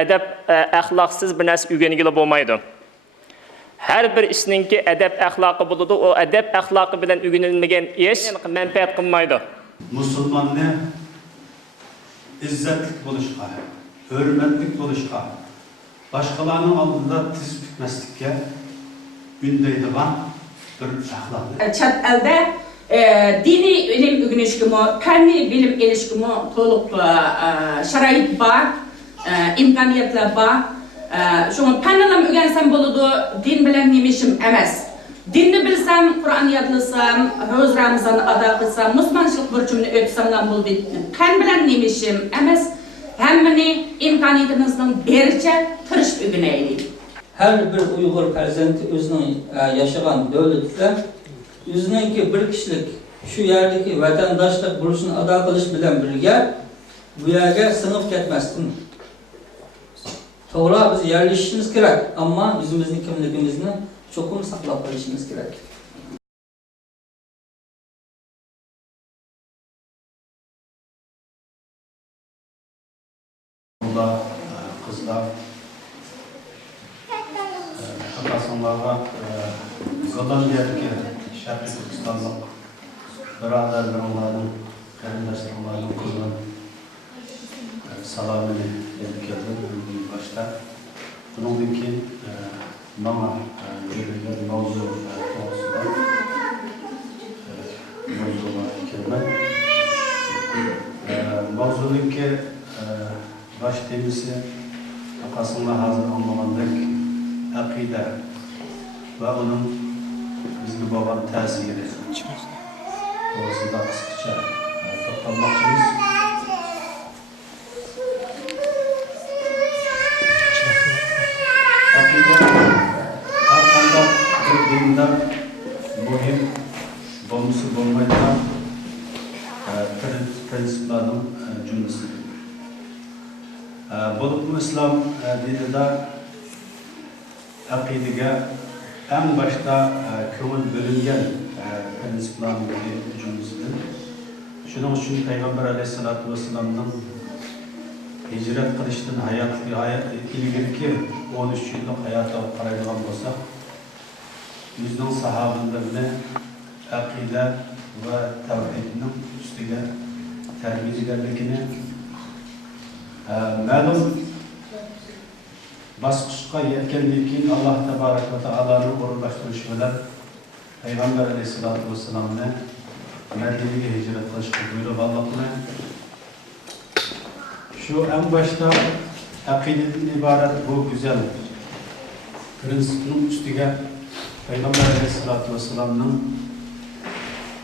edep ahlaqsız bir narsa öğrenigili bo'lmaydi. Her bir ishninki edep ahlaqı buludu. O edep ahlaqı bilen öğrenilmegen iş menfaat qilmaydi. Musulmanne izzetlik buluşqa, hürmetlik buluşqa, başkalarının aldığında tiz bitmeslikке ündeydiğen bir ahlak. Çat elde dini ilim öğrenişkimi, fenni bilim erişkimi toluk şarayit var, imkaniyetler var. Şunu fennilam öğrensem buludu, din bilen nimişim emez. Dinni bilsem, Kur'an yadlısam, Roz Ramazan'ı ada kılsam, Müslümançılık burcumunu ötsem buldu. Fen bilen nimişim emez. Hemmini imkaniyetimizden berice tırış öğreneydi. Her bir Uygur perzenti özünün yaşayan devletler, özününki bir kişilik şu yerdeki vatandaşlık burcunu ada kılış bilen birge, bu yerge sınıf ketmezsin. Doğru biz yerleşişimiz gerek ama yüzümüzün kimliğimizni çokum saklap kalışımız gerek. Allah kızlar Hakasınlarga Gollandiyadagi Sharqiy Turkistonlik birodarlarimlarning, qarindoshlarımlarning kızının salamini yetkazdim başta. Bundan keyin bana verilgan mavzu to'g'risida mavzuga kelman. Mavzuniki baş temisi Hakasınlar hazır anlamandek aqida ve onun bizga bo'lgan ta'siri to'g'risida qisqacha to'xtalmoqchimiz. Aqida har qanday bir dinda muhim bo'lmasa bo'lmaydigan prinsiplarning jumlasi. Bo'libmi İslam dinida aqidaga en başta ko'ngil bo'lingan prinsiplarning jumlasidir. Shuning uchun Payg'ambar alayhisolatu vasallamning hicret qilishdan ilgirki 13 yillik hayotga qaraydigan bo'lsak, bizning sahobalarni aqida va tavhidning ustiga tarbiyalaganligini ma'lum basqışqa yetkendan keyin Alloh tabarak va taoloning o'rinlashtirishi bilan Payg'ambar alayhisolatu vasallamni Madinaga hijrat qilishga buyruq olmoqda. Şu en başta akidenin ibaret bu güzel prensipinin üstüge Peygamber Aleyhisselatü Vesselam'ın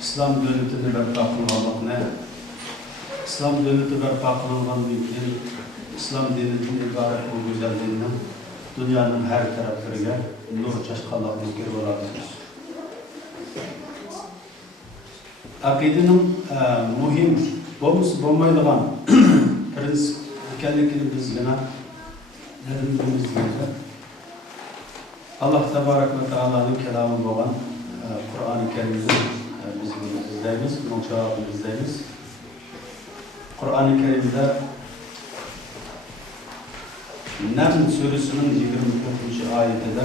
İslam devletini berpa kılmamakne, İslam devleti berpa kılıngan bir İslam dininin ibaret bu güzel dininin dünyanın her taraflarına nur çaşkallarını girip olabilir. Akidenin muhim bombaylıgan prensip ekanligini biz yana bildirimizde Allah Tebarek ve Teala'nın kelamı olan Kur'an-ı Kerim'de biz bunu izleyiniz, bunun cevabını izleyiniz. Kur'an-ı Kerim'de Neml suresinin 24. ayetinde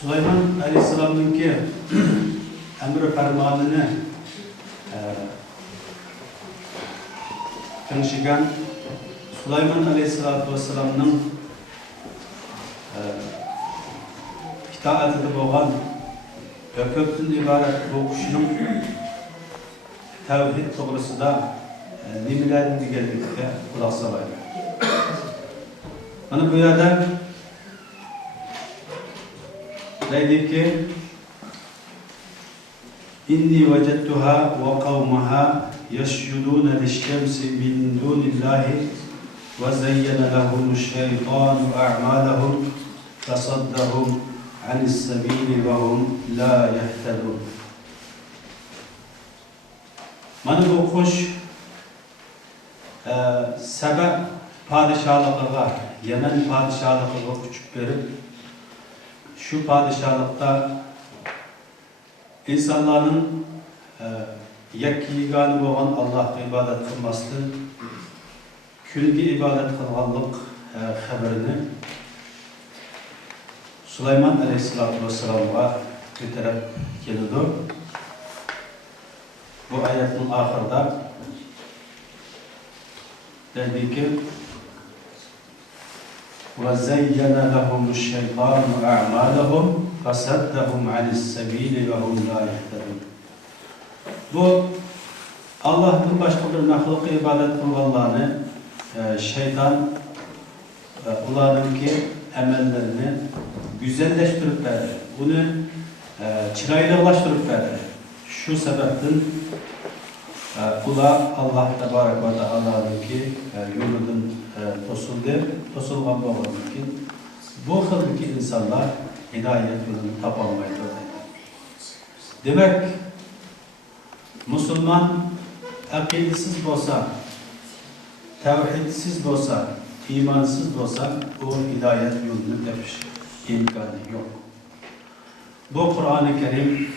Süleyman Aleyhisselam'ın ki emri fermanını tanışıgan Süleyman Aleyhisselatü Vesselam'ın itaatı olan köpten ibaret bu kuşunun tevhid to'g'risida nimalarni deganligiga quloq solaylik. Mana bu yerda deydiki inni vajadtuha ve qavmaha yasjuduna liş-şemsi min dunillahi ve zeyyana lahumuş-şeytanu a'malahum fasaddahum anis-sabili ve hum la yehtedun. Mana bu kuş sebep padişahlığa, Yemen padişahlığa uçup verip şu padişahlıkta insanların yegane bo'lgan Allohga ibodat qilmasdan kunga ibodat qilganlik xabarini Sulaymon alayhissalatu vassalomga ko'tarib keldi. Bu oyatning oxirida dediki وَزَيَّنَ لَهُمُ الشَّيْطَانُ أَعْمَالَهُمْ فَسَدَّهُمْ عَنِ السَّبِيلِ وَهُمْ لَا يَهْتَدُونَ. Bu Allah'ın başka bir mahluka ibadet kılganlarını şeytan onlarınki emellerini güzelleştirip verir. Bunu çıraylılaştırıp verir. Şu sebepten Allah Tebarek ve Teala'nınki yolundan tosulgan bağlanır ki bu xildeki insanlar hidayet yolunu tapamaydı. Demek Müslüman akidesiz olsa, tevhidsiz olsa, imansız olsa o hidayet yolunu tepiş imkanı yok. Bu Kur'an-ı Kerim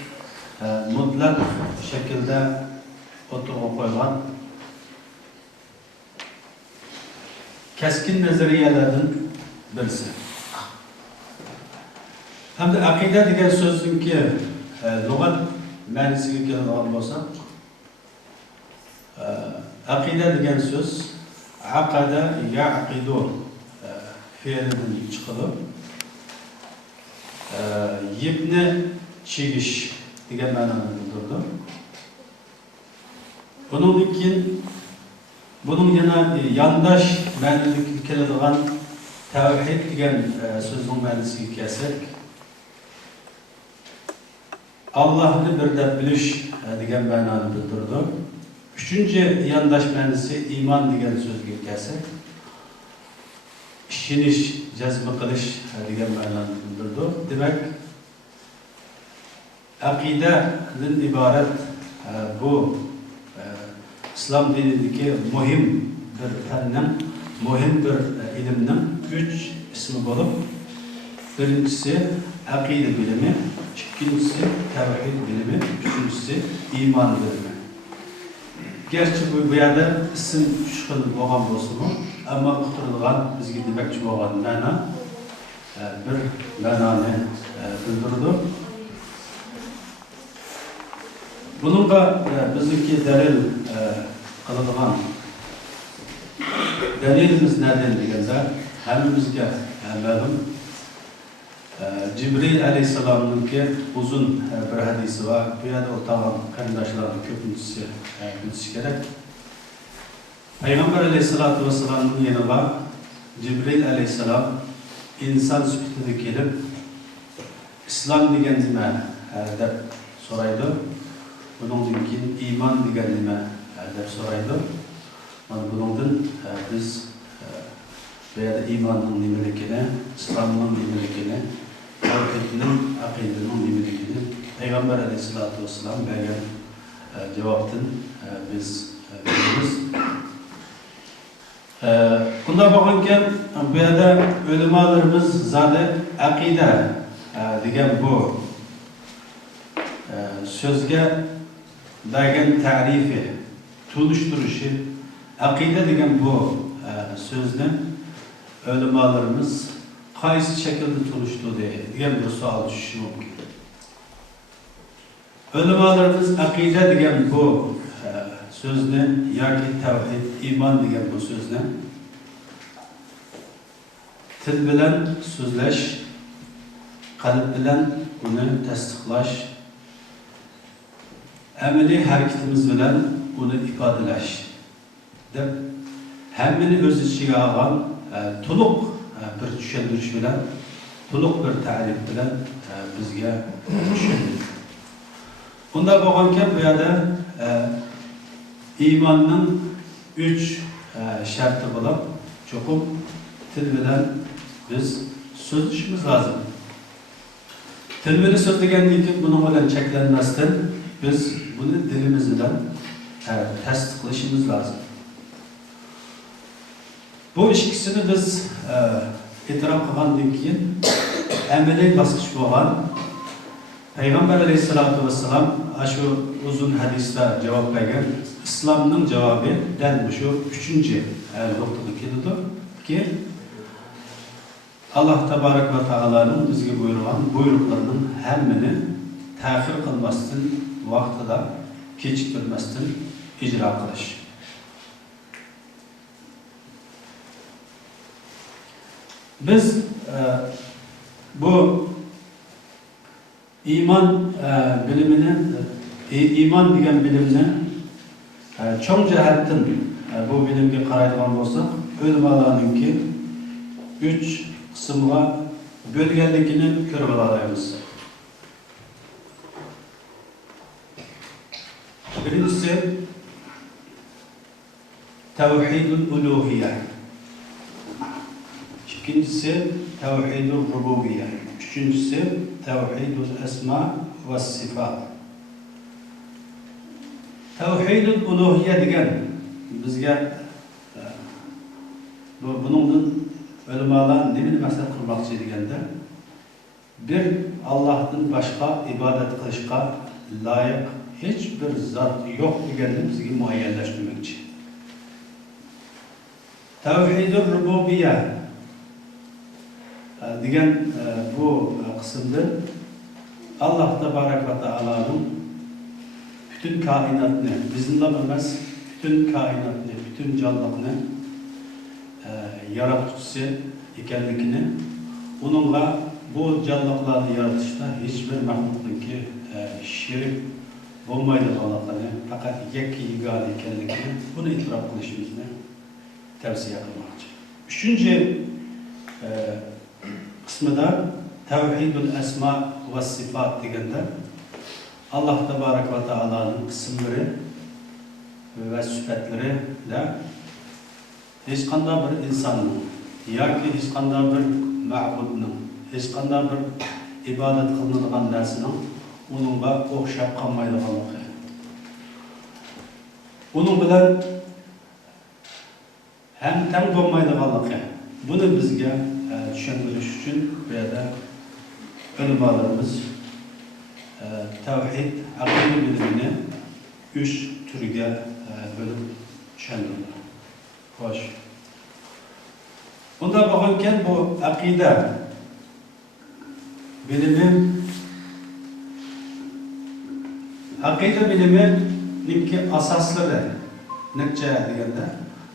mutlak şekilde oturup koyulan keskin nazariyelerden birisi. Hem de akide degan sözün ki lügat ma'nisiga keladigan bo'lsa, akide degan söz aqada yaqidu fe'lidan chiqadi. Yipni chegish degan ma'noni bildirdi. Bunun yana yandaş ma'noga keladigan tavhid degan so'zning ma'nosiga kelsak, Allah'ını bir deb bilish degan ma'noni bildirdi. Üçüncü yandaş ma'nosi iman degan so'zga kelsak, ishonish, jazm qilish degan ma'noni bildirdi. Demak, aqidadan iborat bu İslam dinideki muhim bir fanning, muhim bir ilimning 3 ismi bulup, birincisi akide bilimi, ikincisi tevhid bilimi, üçüncüsü iman bilimi. Gerçi bu yerde isim şıkkılı boğan olsun ama uqtirilgan bizge demekçi boğan ma'na bir ma'noni bildirdi. Bununla bizdeki delil kılınan delilimiz nereden deganda hammamizga ma'lum Cibril Aleyhisselam'ınki uzun bir hadisi var. Bu yerde ortağın kardeşlerin köpüncüsü bilmesi gerek. Peygamber Aleyhisselatü Vesselam'ın yanına Cibril Aleyhisselam insan sübütüne gelip İslam degen nima deb so'raydi. Bundan keyin iman degan nima deb so'raydi. Mana bundan biz bu yerda imanning nimaligini, islomning nimaligini, tavhidning, aqidaning nimaligini Peygamber Aleyhisselatü Vesselam bergan javobdan biz bilamiz. Bunda bo'lgankan bu yerda ulamolarimiz zodi aqida degan bu so'zga bergan ta'rifi, tunushtirishi, aqida degan bu so'zni ulamolarimiz qaysi shaklda tunishtirdi degan bir savol tushishi mumkin. Ulamolarimiz aqida degan bu so'zni yoki tavhid, iman degan bu so'zni til bilan so'zlash, qalb bilan uni tasdiqlash, amaliy harakatimiz bilan uni ifodalash deb hammani o'z ichiga olgan to'liq bir tushuntirish bilan, to'liq bir ta'rif bilan bizga tushuntirdi. Bunda bo'lgankan bu yerda imanning 3 sharti bo'lib, cho'qim til bilan biz so'zlashimiz lozim. Til bilan so'zlagandan keyin buning bilan cheklanmasdan biz bunu dilimiz bilan tasdiqlashimiz lozim. Bu ikisini biz e'tirof qilgandan keyin amaliy bosqich bo'lgan Peygamber aleyhissalatu vesselam şu uzun hadiste cevap vergen İslam'ın cevabı den şu üçüncü noktada kelidir ki Allah Tebarek ve Teala'nın bizge buyurulan buyruklarının hemmini tahir kılmasın, vaktida keçiktirmestin icra kılış. Biz bu iman bilimini, iman degan bilimni çoğun cihettin bu bilimge qaraydigan bolsak, ulamalarninki 3 kısımga bölgenligini ko'rib olamiz. Birincisi tevhidul uluhiyye. İkincisi tevhidul rububiyye. Üçüncüsü tevhidul esma ve sıfat. Tevhidul uluhiyye degan bizge bunun ulamalar nimani maqsad qilmoqchi deganda bir Allah'tan başka ibadet qilishga layık hiçbir zat yok deganni bizga muayyanlashtirmoqchi. Tevhidul rububiyye degan bu kısımda Allah Tebarek ve Teala'nın bütün kainatını, bizimle emas, bütün kainatını, bütün canlılıkını yaratıcısı ekenligini, onunla bu canlılıklarını yaratışta hiçbir mahluknunki şirik olmaydiganligini, fakat yakki yegane ekenligini bunu itiraf qilishimizni tavsiye qilmoqchi. Üçüncü kısmında tevhidul esma ve sıfat deganda Allah Tebarek ve Teala'nın kısımları ve sıfatları da hiç qanday bir insanın yoki hiç qanday bir ma'budning hiç qanday bir ibadet qilinadigan narsaning uningga o'xshab qolmaydiganligi. Uning bilan ham teng bo'lmaydiganligi. Buni bizga tushundirish uchun bu yerda ulamalarimiz tevhid aqida bilimini 3 turga bölüp tushundirdi. Xo'sh. Bunda bo'lgankan bu aqida bilimininki asoslari necha deganda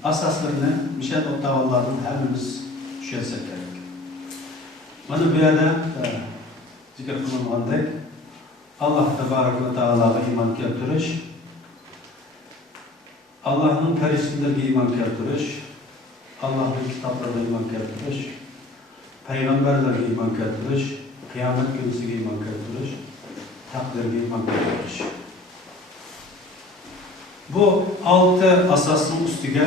asoslarini o'sha o'rtalarning hammamiz tushunsak kerak. Mana bu yerda zikr qilingandek Allah Tebarek ve Teala'ga iman keltirish, Allah'ın periştlerine iman keltirish, Allah'ın kitaplarına iman keltirish, peygamberlerine iman keltirish, kıyamet gününe iman keltirish, takdirine iman keltirish. Bu 6 asasın üstüge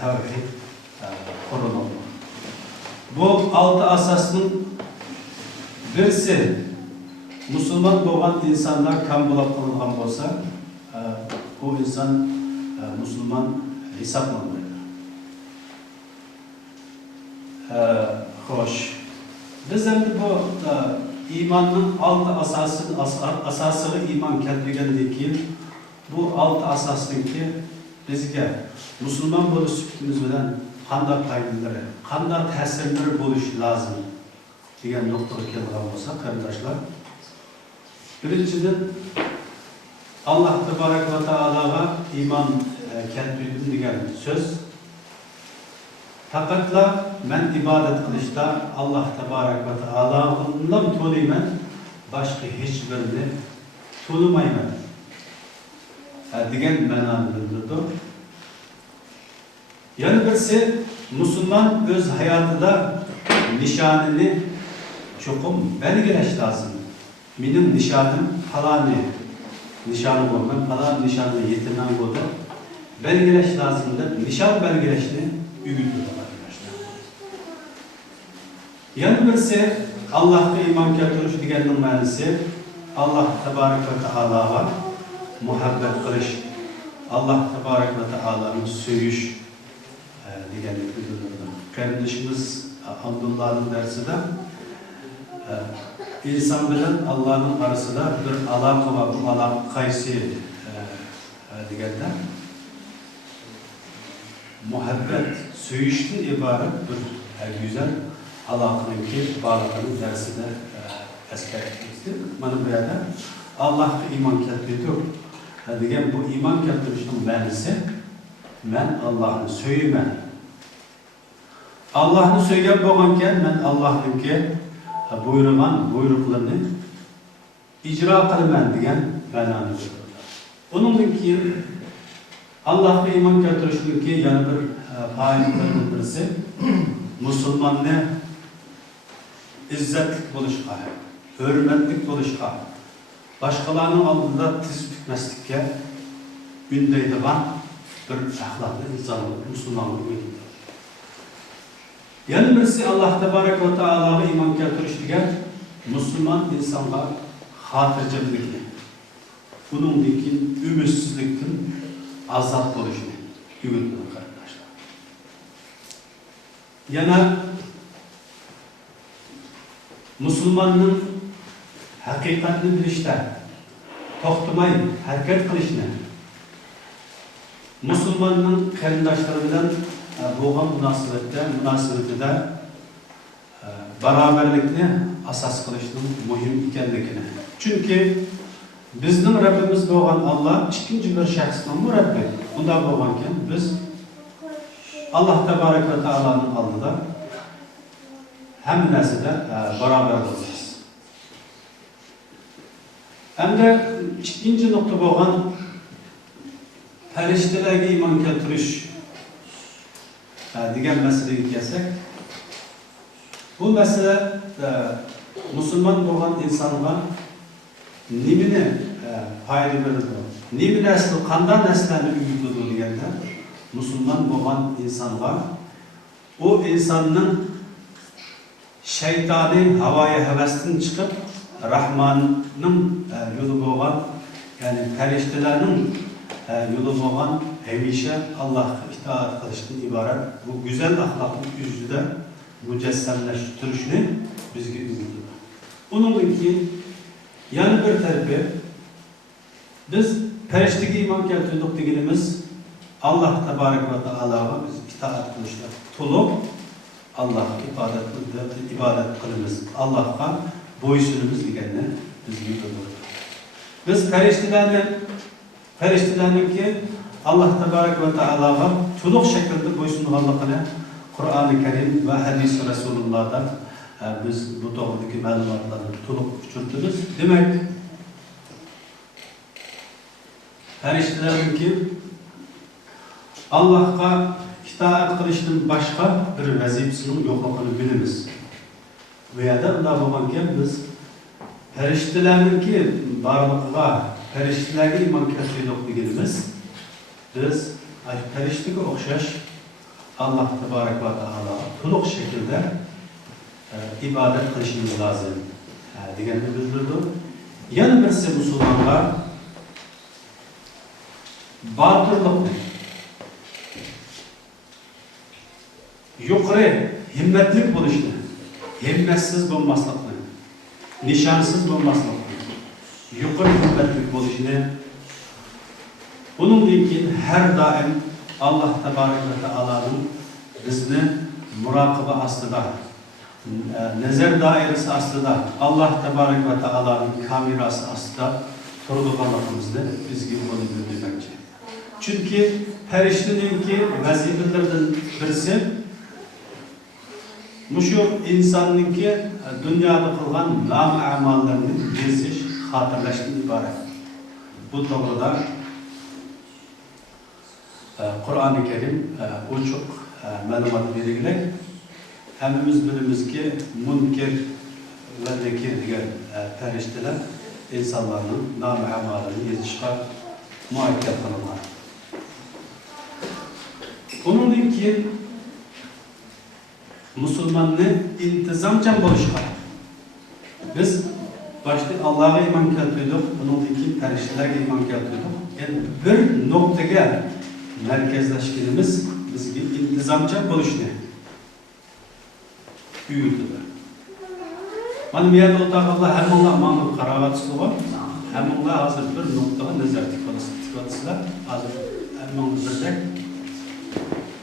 tevhid kurulmalı. Bu 6 asasın birisi Müslüman olan insanlar kam bulap kılıngan olsa, o insan Müslüman hesaplanmaydı. Hoş. Biz hem bu imanın 6 asasını iman keltirgendeki ki bu 6 asasın ki bizge Müslüman buluş sütümüz bilen qanday faydaları, qanday ta'sirleri buluş lazım degan noktaga kelgan bo'lsa, qarindoshlar, birinciden Allah Tebarek ve Teala'ga iman keltirdim degan söz. Faqatla men ibadet qilishda Allah Tebarek ve Teala'nı tanıyman, başka hiçbirini tanımayman degan ma'noni bildirdi. Yani birisi Müslüman öz hayatında nişanını çokum belgeleş lazım. Benim nişanım falan nişanı olmam, falan nişanı yetinden oldu. Belgeleş lazımdır. Nişan belgeleşini ügüldür arkadaşlar. Yani birisi Allah'a iman keltiriş deganning ma'nosi Allah Tebarek ve Teala'ga muhabbet qilish, Allah Tebarek ve Teala'nı söyüş deganlik bildirildi. Kardeşimiz Abdullah'ın dersinde insan bilen Allah'ın arasında bir alaka var. Bu alaka kaysi degende muhabbet, söyüşten ibaret bir güzel alakanın ki bağlamanın dersinde esker etmiştir. Bana bu yerde Allah'a iman keltiriyor. Degen bu iman keltirişinin ma'nisi men Allah'ını söyleymen. Allah'ını söyleyen boğanken men Allah'ınki buyurgan buyruklarını icra kılman degen ma'nani verir. Onundan keyin Allah'a iman keltirişinki yana bir faizlerden birisi Müslümanne izzetlik buluşqa, hürmetlik buluşqa, başkalarının aldığında tiz bitmeslikке ündeydiğen bir ahlaklı insanlık, Müslümanlık ödüdür. Yani birisi Allah Tebarek ve Teala'ya iman keltirişligen Müslüman insanlar hatırcılıklı. Bunun dikin ümitsizlikten azat buluşunu ümitli arkadaşlar. Yana Müslümanın hakikatini bilişte, toxtumay hareket kılışını, Müslümanın karindaşları bilen boğan münasebetinde beraberlikni asas kılışının mühim ikenligini. Çünkü bizning Rabbimiz boğan Allah ikinci bir şahsının bu Rabbi. Bunda boğanken biz Allah Tebarek ve Teala'nın aldığında hem neside beraber olacağız. Hem de ikinci nokta boğan periştelerge iman keltiriş degan meseleyi gelsek, bu mesele Müslüman boğan insanlar nimini fayda verir, nimi nesli, qanday neslerini ümitlidir degende Müslüman boğan insanlar o insanın şeytani havaya hevestin çıkıp Rahman'ın yolu boğan yani periştelerinin yolu boğan hemişe Allah'a itaat kılıştan ibaret bu güzel ahlaklı yüzüde mücessemleştirişini bizge ümitlidir. Onun için yani bir tarafı biz perişteki iman keltirdik degenimiz Allah Tebarek ve Teala'ya biz itaat kılışlar tulup Allah'a ibadet kılımız, Allah'a boysunumuz degenini bizge ümitlidir. Biz periştilerinin ki Allah Tebarek ve Teala'ya tuluk şekilde boysunluğallıkını Kur'an-ı Kerim ve Hadis-i Resulullah'dan biz bu doğrudaki malumatları tuluk uçurtturuz. Demek periştilerin ki Allah'a itaat kılışının başka bir vazifesinin yokluğunu biliriz. Veya da bunda boğanken biz periştilerin ki varlıkıga, periştilerge iman keltirdik degenimiz biz periştege okşaş Allah Tebarek ve Teala tuluk şekilde ibadet kılışımız lazım. Degenini bildirdi. Yana birisi Müslümanlar batırlıklı, yukarı, himmetlik buluşunu, himmetsiz bulmaslıklı, nişansız bulmaslıklı, yukarı himmetlik buluşunu, bunun için her daim Allah Tebarek ve Teala'nın bizni murakaba aslında, nezer dairesi aslında, Allah Tebarek ve Teala'nın kamerası aslında turduğanlığımızda bizge bunu bildirmekçi. Çünkü periştinin ki vazifelerden birisi muşu insanın ki dünyada kılgan nam-amallarını geziş, hatırlaştığın ibaret. Bu doğruda Kur'an-ı Kerim uçuk malumat verilmek. Hemimiz biliriz ki Munkir ve Nekir diyen perişteler insanların nam-amallarını gezişe muayyen kılınlar. Bunun için Müslümanlığı intizamcan buluşlar. Biz başta Allah'a iman keltirdik, bunun için periştelerge iman keltirdik. Yani bir noktaya merkezleşkinimiz bizge intizamcan buluşlar. Büyüdüler. Mana bu yerda o'taqizlar hammanglar ma'lum qaravatsizlar. Hammanglar hozir bir nuqtaga nazar tikasizlar. Hozir hammanglar birdek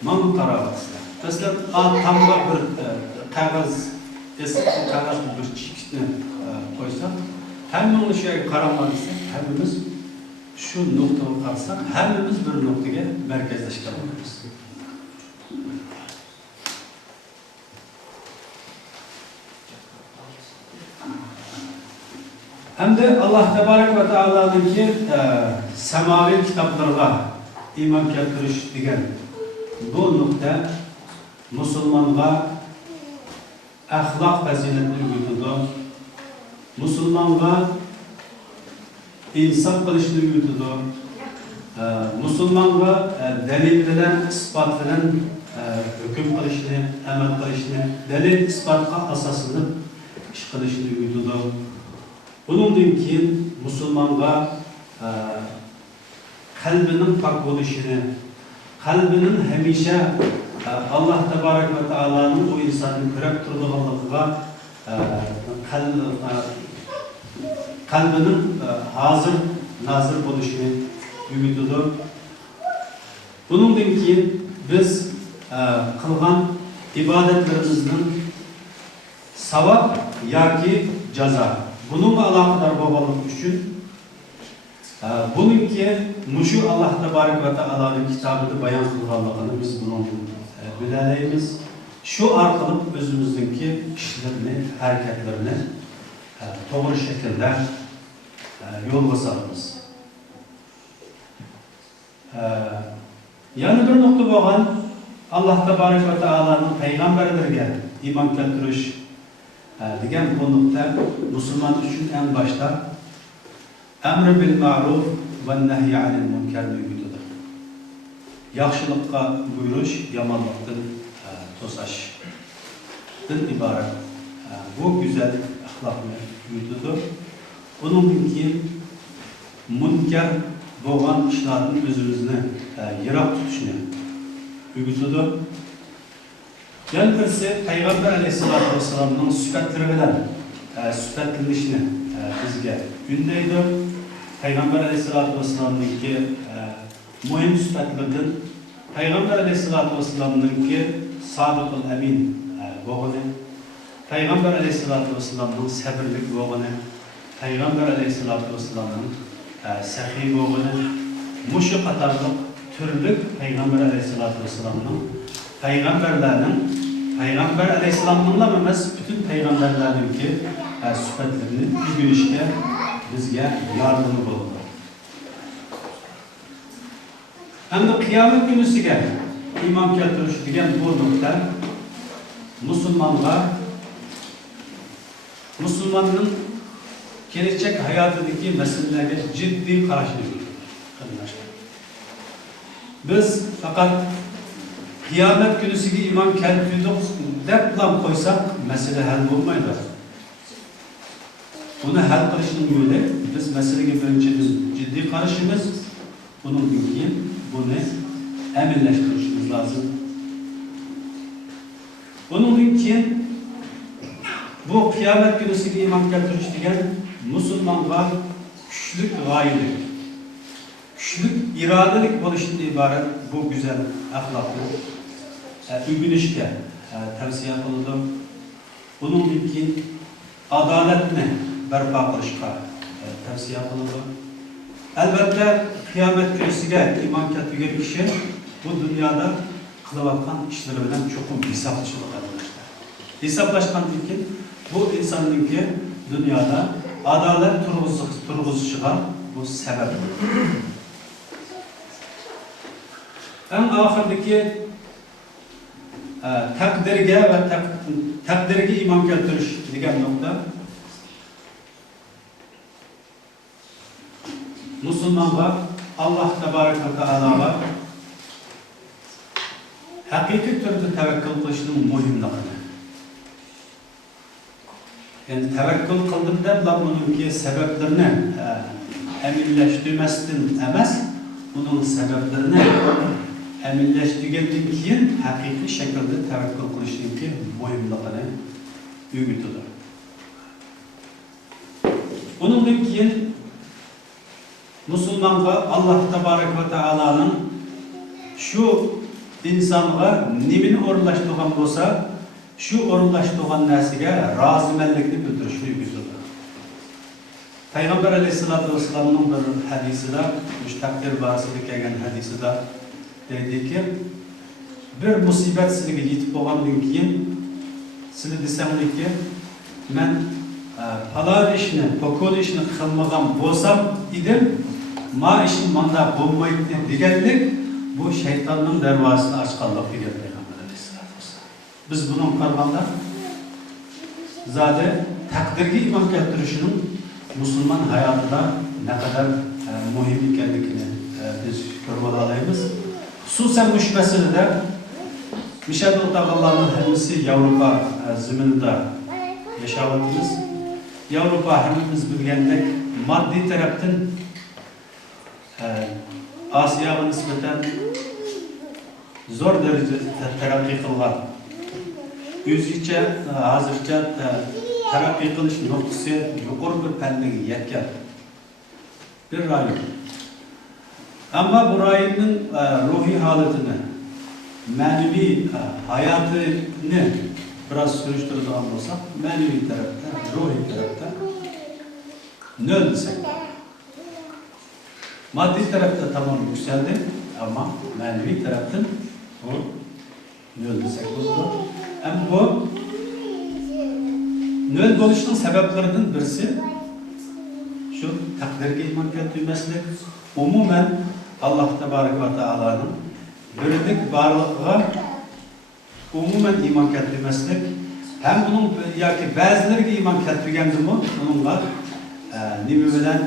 ma'lum qaravatsizlar. Masalan, tamga bir qog'oz, eski qog'ozni bir chikishni qo'ysak, hammanglar shu yerga qaramadinglar, hammamiz shu nuqtaga qarasak, hammamiz bir nuqtaga markazlashgan bo'lamiz. Hamda Allah Tebarek ve Teala'nınki semavi kitaplarga iman keltirish degan bu nokta Müslümanға ahlak faziletini uyutudu, Müslümanға insaf kılışını uyutudu, Müslümanға delil bilen, ispat bilen hüküm kılışını, emel kılışını, delil ispatka asasını iş kılışını uyutudu. Bunundan keyin Müslümanға kalbinin pak oluşunu, kalbinin hemişe Allah Tebarek ve Teala'nın o insanın körep turduğunluğuna kalbinin hazır, nazır oluşunu ümididir. Bunundan keyin biz kılgan ibadetlerimizin savap yoki jaza bununla alakadar babalık üçün bununki muşu Allah Tebarek ve Teala'nın kitabını bayan kılganlığını biz bunun bileleyimiz. Şu arkalık özümüzdeki işlerini, hareketlerini doğru şekilde yol basarımız. Yani bir nokta boğan Allah Tebarek ve Teala'nın peygamberlerine iman keltiriş degan bu nokta Müslüman için en başta emr bil ma'ruf ve nehy anil munkar uygutudur. Yaxşılıkka buyuruş, yamanlıktan tosaşdan ibaret. Bu güzel ahlakını uygutudur. Bunun keyin munkar bo'lgan ishlarning o'zimizni yiroq tutishni uygutudur. Yan birisi Peygamber Aleyhisselatü Vesselam'ın süpetlere bilen süpetlenişini bizge gündeydi. Peygamber Aleyhisselatü Vesselam'ın ki mühim süpetlerden Peygamber Aleyhisselatü Vesselam'ın ki sadıkul emin boğunu, Peygamber Aleyhisselatü Vesselam'ın sabırlık boğunu, Peygamber Aleyhisselatü Vesselam'ın sahi boğunu, muşu katarlık türlük Peygamber Aleyhisselatü Vesselam'ın Peygamber Aleyhisselam'ınla memez bütün peygamberlerin ki süpetlerini bir işe bizge yardımı buldu. Hem de kıyamet günüsüge iman keltiriş degan bu nokta Müslümanın gelecek hayatındaki meselelerine ciddi karşılık veriyorlar. Biz fakat kıyamet günüsüge iman keltirdik dep plan koysak mesele hal olmaydı. Bunu hal kılışının yolu biz meseleye önce biz ciddi karışımız. Bunun keyin bunu eminleştirişimiz lazım. Bunun keyin bu kıyamet günüsüge iman keltiriş degan Müslümanlar güçlük gaylik, güçlük iradelik bo'lishdan ibaret bu güzel ahlaklı uygunishga tavsiya qildim. Bunun keyin adaletni barpo qilishga tavsiya qildim. Albatta qiyomat kunisiga iymon keltirgan kishi bu dunyoda qilayotgan ishlari bilan cho'qim hisoblashadi arkadaşlar. Hisoblashgandan keyin bu insonningki dunyoda adalet turg'izishiga bu sabab. En ahirdeki takdirge ve takdirge iman keltirish degan nokta Müslümanlar Allah Tebarek ve Teala'ga hakiki türde tevekkül kılışının muhimliğini. Yani tevekkül kıldığında bununki sebeplerini eminleştirmezsin emez, bunun sebeplerini eminleştirgenden keyin hakiki şekilde tevekkül kılışınki muhimliğini uygutudur. Bunundan keyin musulmonga Alloh taborak va taoloning shu insonga nimani o'rinlashtirgan bo'lsa, shu o'rinlashtirgan narsaga rozimanlikni bildirishni yugurdi. Payg'ambar alayhisolatu vasallamning bir hadisida, mushtaqdir bahsida kelgan hadisida deydiki, bir musibat sizga yetib bo'lgandan keyin sizga desamki, men falon ishni, pokol ishni qilmagan bo'lsam edim, ma ishim manda bo'lmaydi deganlik bu shaytonning darvozasini ochganlik degan Payg'ambar alayhisolatu vasallam. Biz buni qaraganda zade taqdirga iymon keltirishning musulmon hayotida ne kadar muhim ekanligini biz ko'rib olamiz. Xususan bu masalada Mishel o'rtog'larning hammasi Yevropa zaminida yashayapmiz. Yevropa hammamiz bilgandek moddiy tarafdan Osiyoga nisbatan zo'r darajada taraqqiy qilgan. O'zicha hozircha taraqqiy qilish nuqtasi yuqori bir pannaga yetgan bir rayon. Ammo bu rayonning ruhiy holatini, ma'naviy hayotini biroz surishtiradigan bo'lsak, ma'naviy tarafda, ruhiy tarafda nol desak. Maddi tarafta tamam yükseldi ama manevi taraftan bu nol desek oldu. Ama bu nol bo'lishning sebeplerinden birisi şu takdirga iman keltirmeslik, umumen Allah Tebarek ve Teala'nın birlik varlığa umumen iman keltirmeslik, hem bunun yoki ba'zilarga iman keltirganda mi bununla nima bilan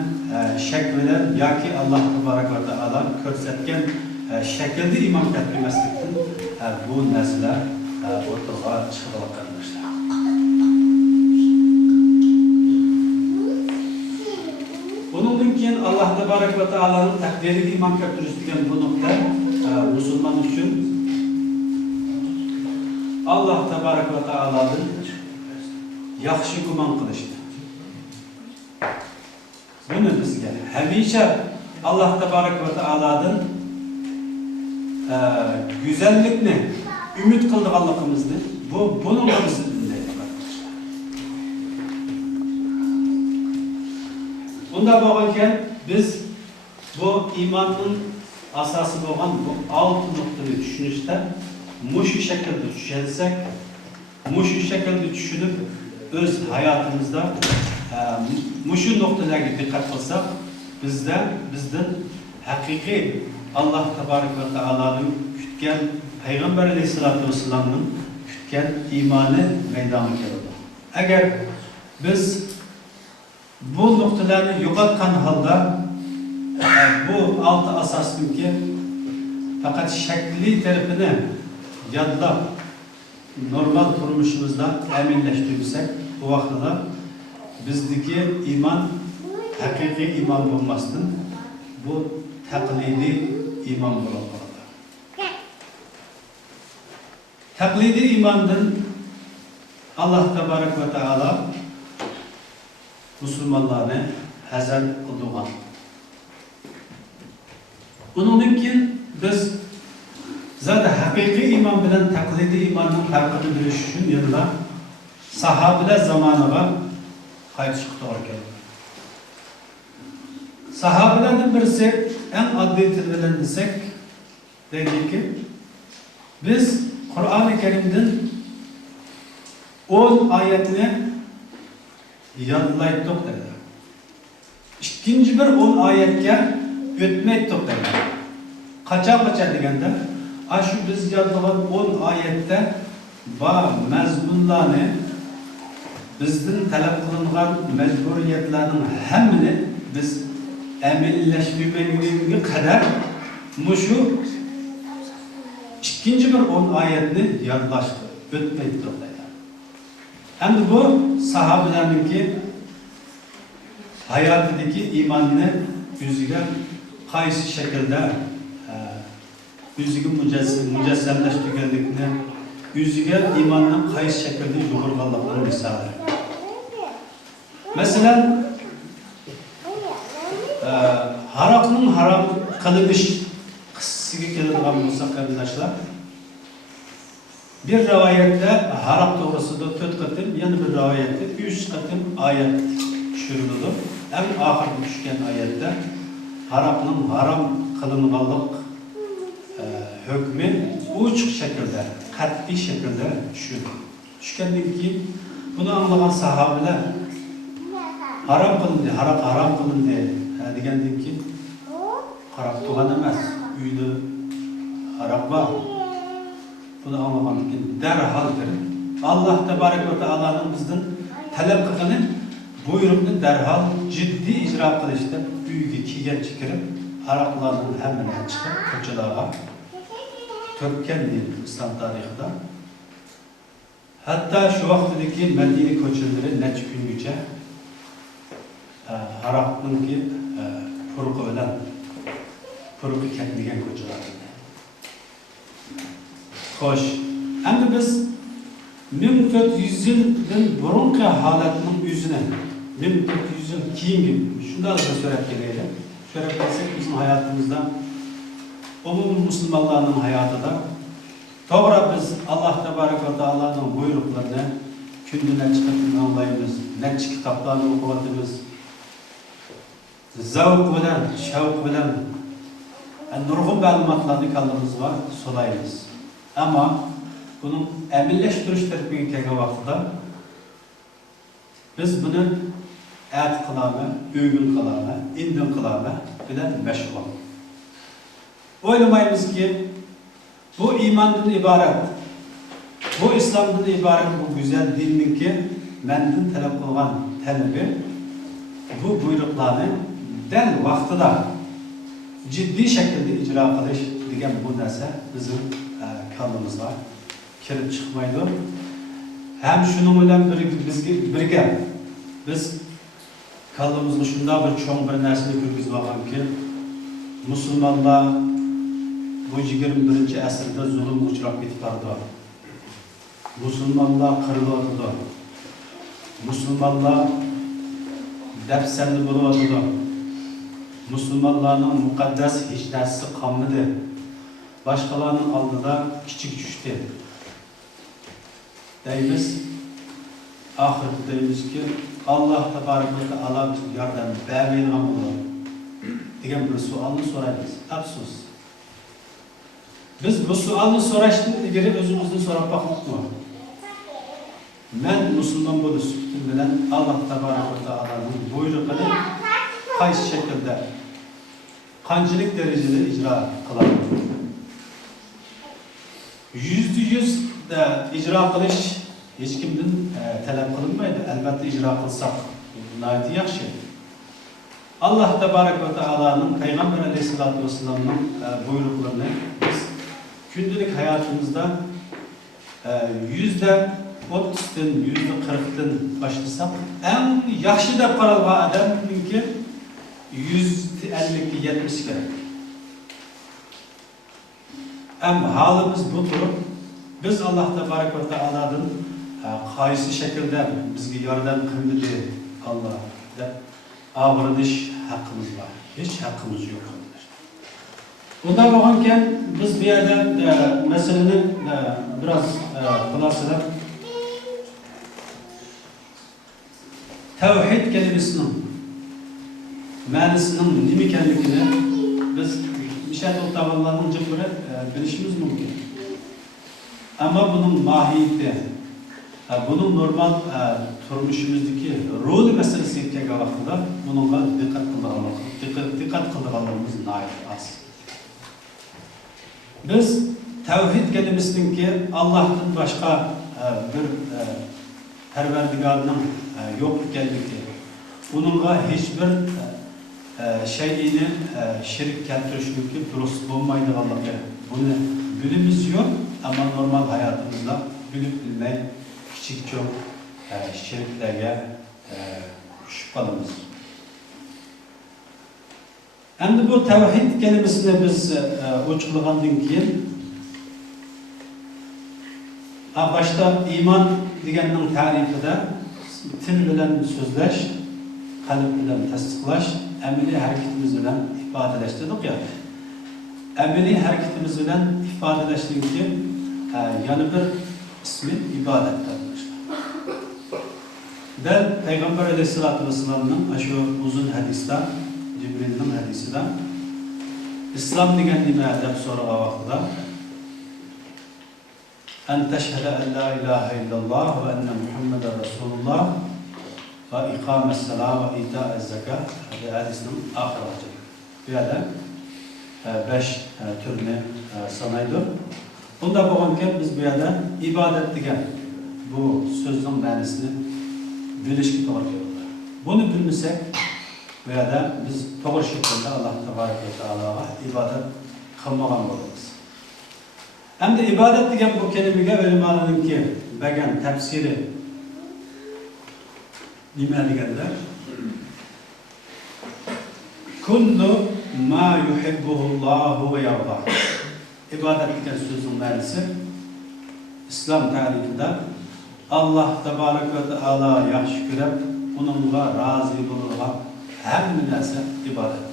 shak bilan yoki Alloh taborak va taolo ko'rsatgan shaklda iymon keltirmaslikdan bu narsalar o'rtaga chiqib qolmoqda. Bundan keyin Alloh taborak va taoloning taqdiriga iymon keltirish degan bu nuqta musulmon uchun Alloh taborak va taolodan yaxshi gumon qilishdir. Bunu bizga hamisha Alloh taborak va taolodan güzellikni umid qilganligimizni buni biz bilmaymiz. Bunda bo'lgan biz bu iymonning asosi bo'lgan bu 6 nuqtani tushunishda mushu shaklda tushunsak, mushu shaklda tushunib o'z hayotimizda mushu nuqtalarga diqqat qilsak, bizdan haqiqiy Alloh taborak va taoloning kutgan Payg'ambar alayhisolatu vasallamning kutgan iymoni maydoniga keladi. Agar biz bu nuqtalarni yo'qotgan holda bu 6 asosniki faqat shakli tarafini yodlab normal turmushimizda aminlashtirsak, bu vaqtda bizdeki iman haqiqiy iman bo'lmasdan bu taqlidiy iman bo'ladi. Taqlidiy imandan Alloh taborak va taolo musulmonlarni hazar qilgan. Bundan keyin biz zaten haqiqiy iman bilan taqlidiy imanning farqini bilish uchun yana sahobalar zamoniga qaytishga to'g'ri keldi. Sahobalardan birisi en oddiy til bilan desak, deydiki, biz Qur'oni Karimdan 10 oyatni yodlaydik dedi. İkinci bir 10 oyatga o'tmaydik dedi. Qachon deganda, shu biz yodlagan 10 oyatda va mazmunlarni bizden talep kılınan mecburiyetlerinin hemini biz emilleştirmeliğine kadar muşu ikinci bir 10 ayetini yadlaştı, ötmeyip durdu. Hem de bu sahabelerindeki hayatındaki imanını yüzüge kaysi şekilde yüzüge mücessemleştirgenlikini yüzüge imanının kaysi şekilde yuhurgallıkları misali. Mesela Harapның haram kılınış kıssıga keladigan bo'lsak qarindoshlar, bir rivayette harap doğrusunda 4 qatim, yana bir rivayette 3 qatim ayet düşürülüdür. En ahir düşken ayette harapның haram kılınganlık hükmü uçuk şekilde, kat'i şekilde düşürdü. Düşkenden keyin bunu anlayan sahabeler haram kılındı, haram kılındı degenden keyin qarab tuğan emas, uyda harap var. Bunu anlagandan keyin derhal kirib Allah tebarek ve teala'nın bizden talep qilgani buyruqni derhal ciddi icra qilishda uyga kelgancha kirib haraplarning hammasini chiqib ko'chalarga tökkan deydi İslam tarixida. Hatta şu vaqtdagi Madina ko'chalari necha kungacha harapninki puruqi bilan puruqi ketmagan ko'chalar. Xo'sh, endi biz 1400 yildan burungi holatning o'zini 1400 yil keyingi shunday bir so'rab kelaylik. So'rab qolsak bizning hayotimizda umum musulmonlarning hayotida to'g'ri biz Alloh tabaraka va taoloning buyruqlarini kunda necha qatim anglaymiz, necha kitoblarni o'qiyotimiz. Zavq bilan, shavq bilan nurg'un ma'lumotlarni kallamizga solaymiz. Ama bunun əməlləşdiriş tərəfindən kelgan vaqtida biz bunu ət qılama, ögün qılama, indin qılama bilan məşğul. Oylamaymiz ki, bu imandan ibaret, bu İslamdan ibaret bu güzel dinin ki, məndən tələb qılğan tələbi bu buyruqlarını dəl vaqtida ciddi şəkildə icra qilish degan bu narsa bizim kallımızda kirib chiqmaydi. Hem şunun bilan birga biz kallımızda shunday bir cho'ng bir narsani ko'rgizib olganki, musulmonlar bu 21-asrda zulm uchrab ketibdi. Musulmonlar qiriladi. Musulmonlar dafsanda bo'ladi. Musulmonlarning muqaddas hech narsasi qolmadi. Başkalarının aldıda küçük düştü. Deyimiz, ahirette deyimiz ki, Allah tebarek ve teala yardım vermeyin olur. Degen bir sualını sorayız. Afsus. Biz bu sualını soruştan ilgili özümüzden sorap bakmak mı? Ben Müslüman buluş bilen Allah tebarek ve teala'nın buyruğunu kaysi şekilde, kancılık derecede icra kılalım. %100 icra qilish hech kimdan talab qilinmaydi. Albatta icra qilsak, nayati yaxshi. Alloh tabarak va taoloning Payg'ambar alayhisolatu vasallamning buyruqlarini biz kundalik hayotimizda %30dan %40dan başlasak, eng yaxshi deb qaralgan odamningki %50-70 kerak. Hem halimiz budur. Biz Allah tebarek ve teala'dan qaysi şekilde bizge yardım kıldı Allah da ağırlış hakkımız var. Hiç hakkımız yok. Bundan olurken biz bir yerde meselenin biraz kılasıda tevhid kelimesinin manasının nima ekanligini biz Müşahede otavallarının cımbırı bilişimiz mümkün. Ama bunun mahiyeti, bunun normal turmuşumuzdaki rol meselesi kelgan vaqtida bununla dikkat qilganligimiz az. Biz tevhid kelimesininki Allah'tan başka bir perverdigarının yok ekanligi, bununla hiçbir şeyini şirk keltirish mümkün, durust bo'lmaydiganligi. Bunu bilimiz yok ama normal hayatımızda bilip bilmey küçük çok şirklerge düşüp kalımız. Endi bu tevhid kelimesini biz uçurlagandan keyin başta iman deganning ta'rifida til bilan so'zlash, kalp bilen tasdiqlash, ameliy hareketimiz bilen ifadeleştirdik ya. Ameliy hareketimiz bilen ifadeleştiğinki yani bir ismi ibadettir. Del Peygamber Aleyhisselatü Vesselam'ın şu uzun hadiste, Cibril'in hadisinden İslam degen nime deb so'ragan vaqtida en teşhede en la ilahe illallah ve enne Muhammeden Resulullah ve ikames salam ve ita'ez zekat hadisinin ahiracı. Bu yerda 5 türünü sanaydı. Bunda bo'lganken biz bu yerda ibadet degen bu sözün ma'nosini bilishga to'g'ri keladi. Buni bilmasak bu yerda biz to'g'ri shaklda Alloh tabaraka va taologa ibodat qilmagan bo'lamiz. Endi ibodat degan bu kelimaga ulamolarningki bergan tafsiri nima deganlar? Kullu ma yuhibbuhullahu ve yarda. İbadet degan so'zning ma'nosi islom tarixida Allah tabaraka ve taolo yaxshi ko'rib, uningga rozi bo'ladigan hamma narsa ibodat.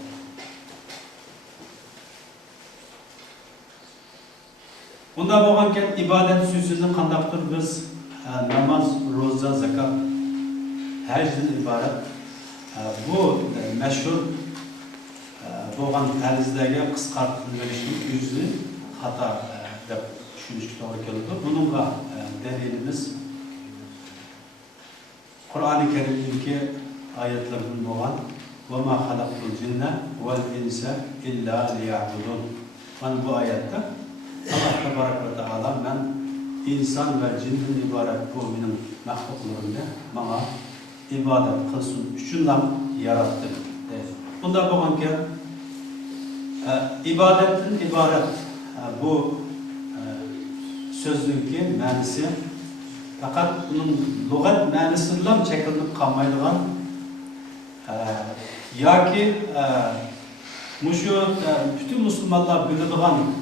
Bunda bo'lganken ibodat so'zini qandaqdir biz namoz, ro'za, zakat, hajdan iborat bu mashhur bo'lgan tarzdagi qisqartirilishning o'zi xato deb tushunishga to'g'ri keladi. Buningga dalilimiz Qur'oni Karimdagi ayetlerden olan وَمَا خَلَقْتُ الْجِنَّ وَالْاِنْسَ اِلَّا لِيَعْبُدُونَ. Yani bu ayette Allah Tebarek ve Teala ben insan ve cinnin ibaret bu benim mahluklarımda bana ibadet kılsın üçünden yarattım. Bunda bu ki ibadetin ibaret bu sözün ki manisi fakat bunun lügat manisinden çekilip kalmaydıgan ya ki bütün Müslümanlar bildiğin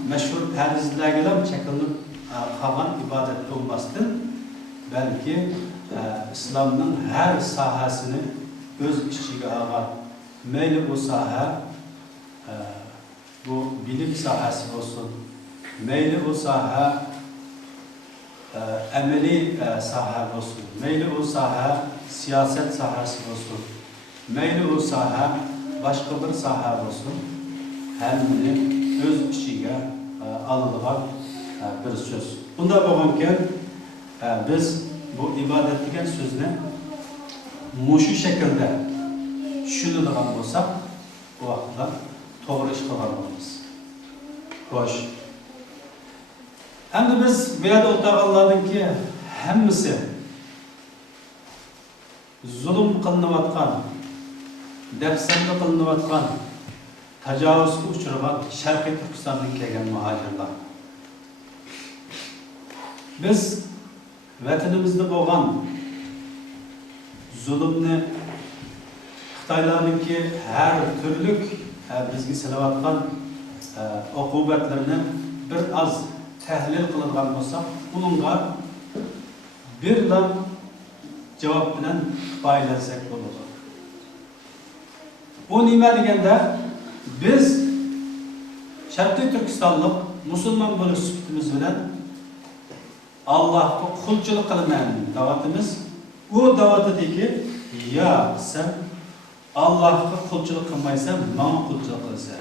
meşhur perizlerden çekilip kalan ibadet olmasın. Belki İslam'ın her sahasını öz içine alan meyli bu saha bu bilim sahası olsun, meyli bu saha emeli saha olsun, meyli o saha siyaset sahası olsun, meyli o saha başka bir saha olsun, hemini öz içine alınan bir söz. Bunda bulunurken biz bu ibadet degen sözüne muşu şekilde şunu da olsak bu vakıda doğru iş kılamayız. Hoş. Hem de biz bu yerde otağaladın ki hemmisi zulüm kılınavatkan, defsende kılınavatkan, tecavüzü uçurgan Şarkı Türkistan'dan kelgen muhacirler. Biz vatanimizde bo'lgan zulümni Xitoylarningki her türlük bizga silayotgan uqubatlarni bir az tahlil qiladigan bo'lsak, bunga bir lam javob bilan baylansak bo'ladi. Bu nima deganda biz Sharqiy Turkistonlik musulmon bo'lish sifatimiz bilan Allah'a kulçuluk kılmayan davatımız, o davatadaki ya sen Allah'a kulçuluk kılmaysan, bana kulçuluk kılsan.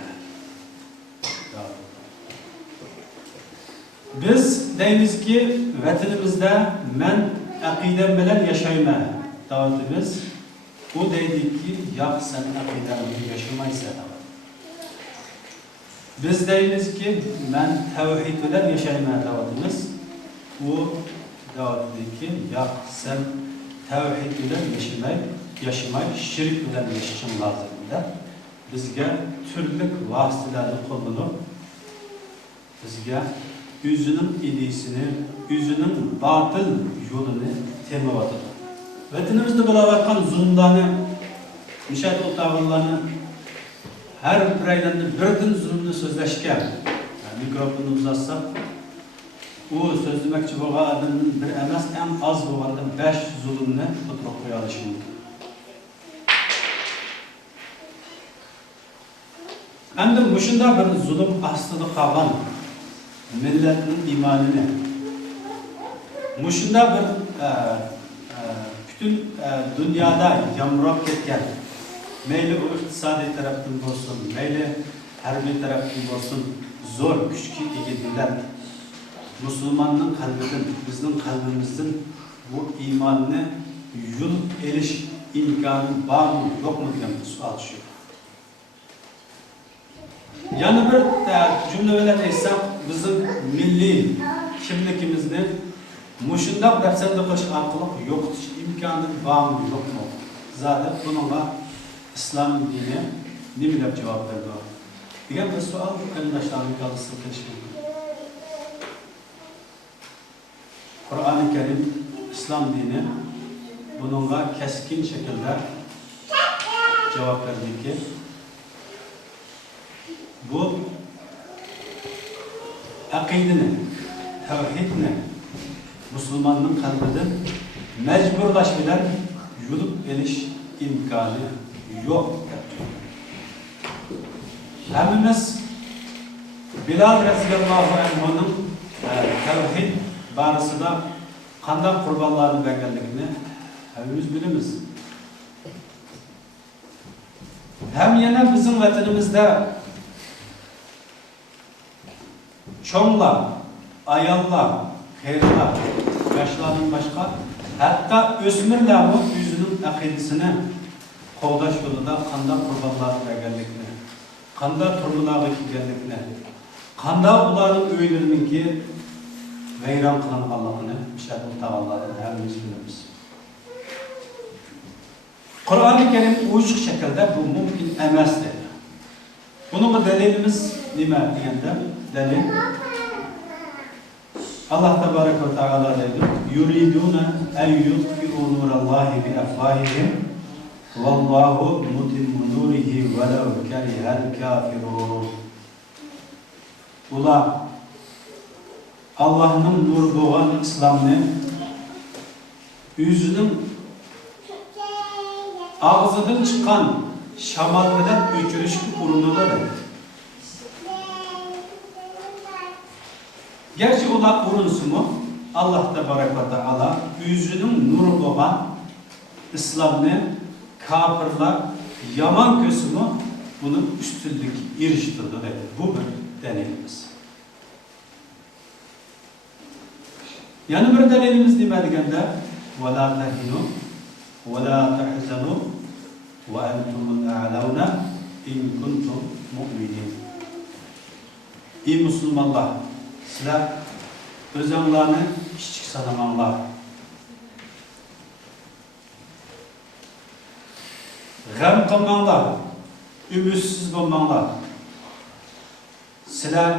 Biz deyimiz ki, vatanımızda men akidem bilen yaşayma davatımız, o deydik ki, ya sen akidem bilen yaşamaysan. Biz deyimiz ki, men tevhid bilen yaşayma davatımız, bu davetdeki ya sen tevhid bilen yaşamay, şirk bilen yaşayışın lazımında bizge türlük vasıtalarını kullanıp bizge yüzünün idisini, yüzünün batıl yolunu temavatıdır. Vatanımızda bulavatkan zulümlerini, müşahede otağlarını her bireylerinde birden zulümünü sözleşken mikrofonu uzatsak o sözlemekçi bo'lgan adamın bir emas en az bo'lganda 5 zulümni o'tirib qo'ya olishi mumkin. Endi mushunda bir zulm ostida qolgan millatning iymonini, mushunda bir bütün dünyada yamrab ketgan, meyli o iqtisodiy tarafdan bo'lsin, meyli harbiy tarafdan bo'lsin, zo'r kuchga ega davlat musulmonning qalbidan, bizning qalbimizdan bu iymonni yulib elish imkoni bormi, yo'qmi degan savol shu. Yana bir cümle bilan aytsam, bizning milliy kimligimizni mushundaq dafsanda qilish orqali yo'qotish imkoni bormi, yo'qmi? Zaten bununla İslam dini nima deb javob berdi degan bir savol qarindoshlarning oldida qilishim. Kur'an-ı Kerim, İslam dini bununla keskin şekilde cevap verdi ki bu akidini, tevhidini Müslümanın kalbinde mecburlaş bilen yulup eliş imkanı yok. Hemimiz Bilal Resulullah Anhu'nun tevhid barısında qanday qurbanlarını verganligini hepimiz bilimiz. Hem yana bizim vatanimizde çoğunlar, ayallar, hayırlar, yaşlarının başka, hatta ösmürler bu yüzünün akidesini qo'llash yo'lida qanday qurbanlar berganligini, qanday turmularga kelganligini, qanday ularning uylarininki vayron qilinganligini Alloh taoloning hemmamiz bilamiz. Qur'on-i Kerim ochiq shaklda bu mumkin emas dedi. Bunun dalilimiz nima deganda, dalil Allah tebarek ve teala dedi: "Yuriduna en yutfi'u nurallahi bi afwahihim vallahu mutimmu nurihi velev kerihel kafirun." Ular Allah'ın nur doğan İslam'ını yüzünün ağzından çıkan şamal bilen öçürüşü urunular. Gerçi ular urunsu mu? Allah tebarek ve teala yüzünün nuru doğan İslam'ını kafirler yaman kösü mü bunun üstünlük iriştirdi dedi. Bu bir deneyimiz. Yani bir delilimiz nima deganda وَلَا تَهِنُوا وَلَا تَحْزَنُوا وَأَنْتُمُ الْأَعْلَوْنَ اِنْ كُنْتُمْ مُؤْمِنِينَ. Ey Müslümanlar, sizler özünlerini küçük sanamanlar, gam kılmanlar, ümitsiz olmanlar, sizler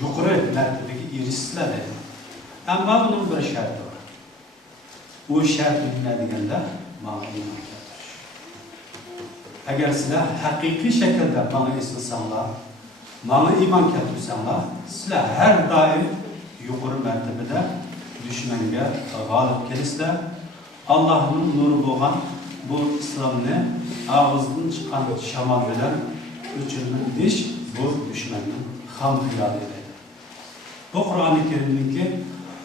yukarı mertebeki erişsizler dedi. Ama bunun bir şartı var. O şart ne deganda bana iman keltirish. Agar sizlar haqiqiy shaklda bana eslansanlar, bana iman keltirsanlar, sizlar her daim yuqori martabada dushmanga g'olib kelasizlar. Allohning nuri bo'lgan bu islomni og'izdan chiqqan shamol bilan o'chirib bu dushmanning ham xiyoli edi. Bu Qur'on-i Kerim'deki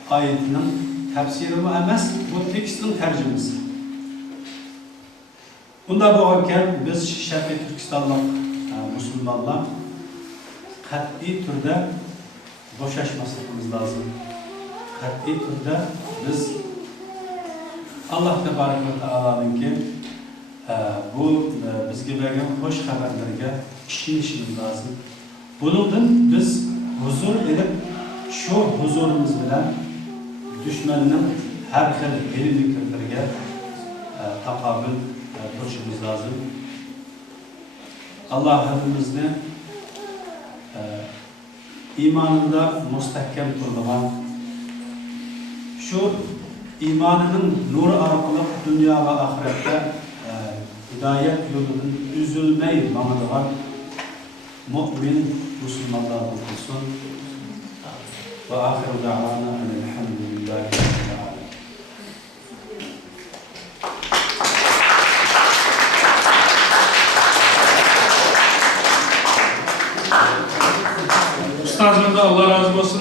ayetinin tefsiri mi emas, bu tekstin tercümesi. Bunda bo'lgan biz Sharqiy Turkistonlik Müslümanlar qat'iy turda bo'shashmasligimiz lazım. Qat'iy turda biz Allah tebarek ve teala'nınki bu bizga bergan hoş xabarlarga ishonishimiz lazım. Bundan biz huzur edip şu huzurumuz bilen düşmanın her xil yeniliklerine taqobil turishimiz lazım. Allah hepimizni imanında mustahkem turduğan, şu imanının nuru arqılıq dünya ve ahirette hidayet yolunun üzülmeyi mağdığan mümin Müslümanlar olsun. Ve ahiru da'vana elhamdülillahi rabbil alemin. Ustazımdan da Allah razı olsun.